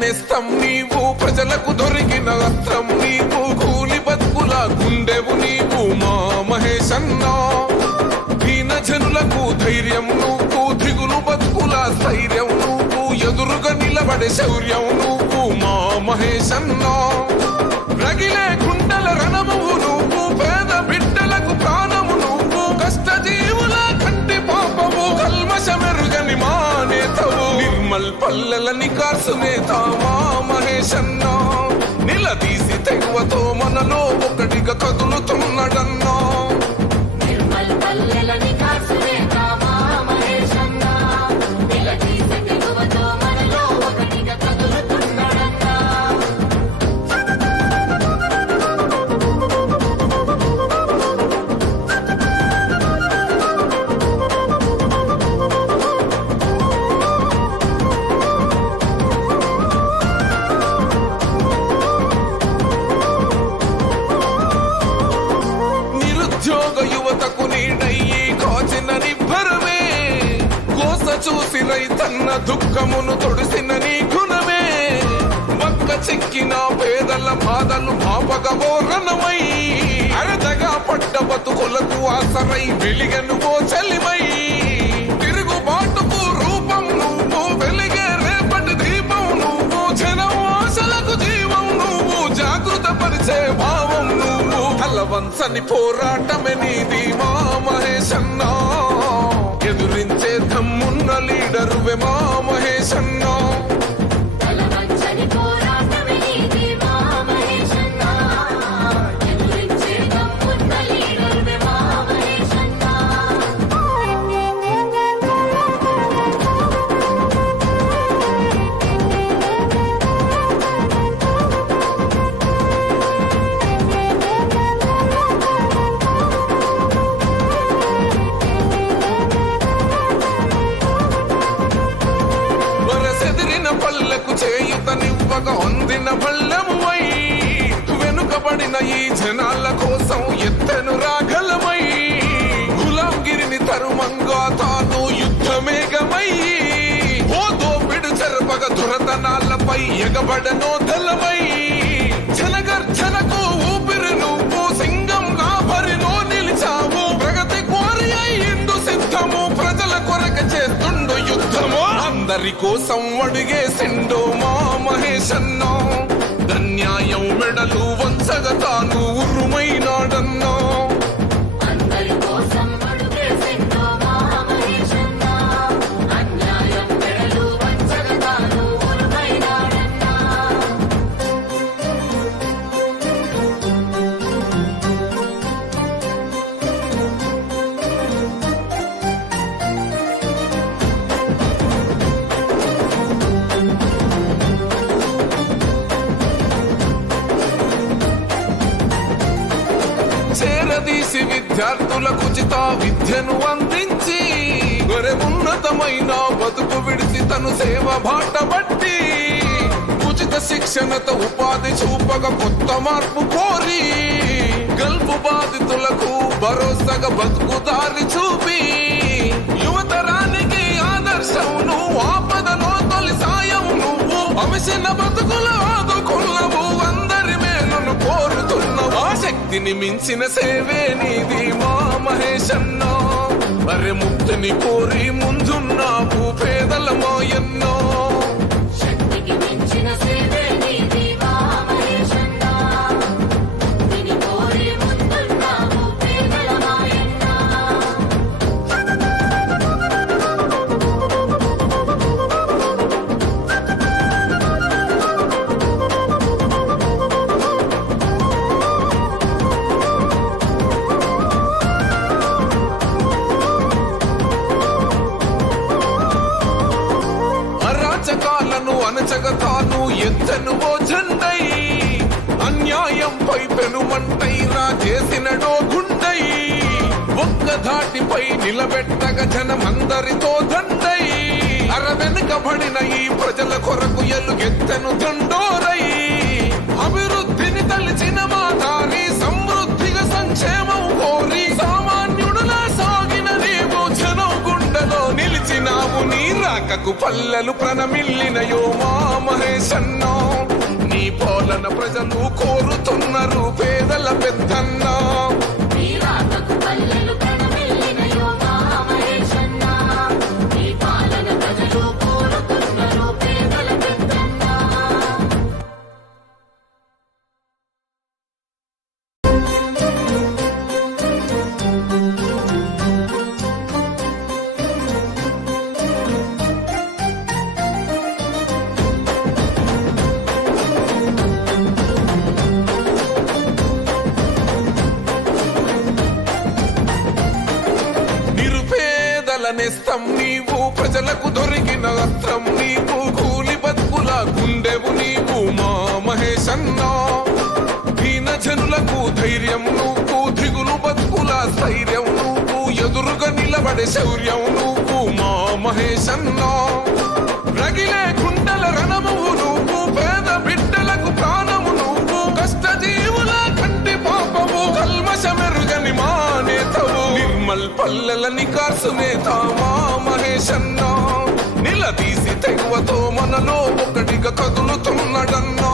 నేస్తం నీవు, ప్రజలకు దొరికిన అస్త్రం నీవు, కూలి బతుకుల గుండెవు నీవు మా మహేశన్నా. దీన జనులకు ధైర్యం నువ్వు, దిగులు బతుకుల స్థైర్యం నువ్వు, ఎదురుగా నిలబడే శౌర్యం నువ్వు మా మహేశన్నా. రగిలే గుండెల రణమువు నువ్వు, పేద బిడ్డలకు ప్రాణము నువ్వు, కష్టజీవుల కంటి పాపము, కల్మషమెరుగని మా నేతవు, నిర్మల్ పల్లెల నికార్సు నేత మా మహేశన్నా. నిలదీసి తెగువతో మనలో ఒకటిగా కదులుతున్నడన్నా. నిర్మల్ పల్లెల నికార్సు నేత మా మహేశన్నా, నిలదీసి తెగువతో మనలో ఒకటిగా కదులుతున్నడన్నా. యువతకు నీడయ్యి కాచిన నిబ్బరమే, కోస చూసి రైతన్న దుఃఖమును తొడిసిన నీ గుణమే, మక్క చెక్కిన పేదల బాధలు పాపగవో రణమై, అరదగా పడ్డ బతుకులకు ఆసరై వెలిగను ఓ చలిమై, తిరుగుబాటుకు రూపం నువ్వు, వెలిగే రేపటి దీపం నువ్వు, జనం ఆశలకు జీవం నువ్వు, జాగృత పరిచే భావం నువ్వు, వంచని పోరాటమే నీది మా మహేశన్నా. ఎదురించే దమ్మున్న లీడరువే మా మహేశన్నా. పల్లెకు చేయుతనివ్వగా అందిన బల్లెమువై, వెనుకబడిన ఈ జనాల కోసం ఎత్తెను రాగలమై, గులాంగిరిని తరుమంగా తాను యుద్ధమేఘమై, ఓ దోపిడు చెరపగ దురతనాలపై ఎగబడనో దళమై, జనగర్జనకు ఊపిరి నువ్వు, సింగం గాభరిలో నిలిచావు, ప్రగతి కోరి అయ్యిందు సిద్ధము, ప్రజల కొరక చేస్తుండు యుద్ధము, అందరి కోసం అడిగేసిండు మా మహేశన్నా. ధన్యాయం మెడలు వంచగా తాను ఉరుమైనాడన్నా. చేరదీసి విద్యార్థులకు ఉచిత విద్యను అందించి, ఉన్నతమైన బతుకు విడిచి తను సేవ బాట బట్టి, ఉచిత శిక్షణతో ఉపాధి చూపగా కొత్త మార్పు కోరి, గల్ఫ్ బాధితులకు భరోసాగా బతుకు దారి చూపి, యువతరానికి ఆదర్శం నువ్వు, ఆపదలో తొలి సాయం నువ్వు, అమిసిన బతుకులు ఆదుకున్నావు, అందరి మేలును కోరుతున్నావు, శక్తిని మించిన సేవే నీది మా మహేశన్నా. మరి ముక్తిని కోరి ముందున్నావు పేదల మాయన్నో. శక్తికి మించిన సేవే నీది మా మహేశన్నా, ముక్తిని కోరి ముందున్నావు పేదల మాయన్నా. అనచగా తాను ఎత్తను ఓ జెండై, అన్యాయంపై పెనుమంటైనా చేసినడో గుండై, ఒక్క ధాటిపై నిలబెట్టగా జనమందరితో దండై, అరవెనుకబడిన ఈ ప్రజల కొరకు ఎలుగెత్తను దండోరై, అభివృద్ధిని తలిచిన మా దారి, సమృద్ధిగా సంక్షేమం కోరి, సామాన్యుడులా సాగిన నీవు జనం గుండెలో నిలిచినావు నీ పలకకు పల్లెలు ప్రణమిల్లినయో మా మహేశన్నా నీ పాలన ప్రజలు కోరుతున్నారు పేదల పెద్దన్నా నీ రాకకు పల్లెలు ప్రణమిల్లినయో మా మహేశన్న. నీ పాలన ప్రజలు కోరుతున్నారు పేదల పెద్దన్నా. నిరుపేదల నేస్తం నీవు ప్రజలకు దొరికిన అస్త్రం నీవు కూలి బతుకుల గుండెవు నీవు మా మహేశన్నా దీన జనులకు ధైర్యం నువ్వు దిగులు బతుకుల స్థైర్యం నువ్వు ఎదురుగా నిలబడే శౌర్యం నువ్వు మా మహేశన్నా రగిలే గుండెల రణము నువ్వు పేద బిడ్డలకు ప్రాణము నువ్వు కష్టజీవుల కంటి పాపము కల్మషమెరుగని మా నేతవు నిర్మల్ పల్లెల నికార్సు నేత మా మహేశన్నా నిలదీసి తెగువతో మనలో ఒకటిగా కదులుతున్నడన్నా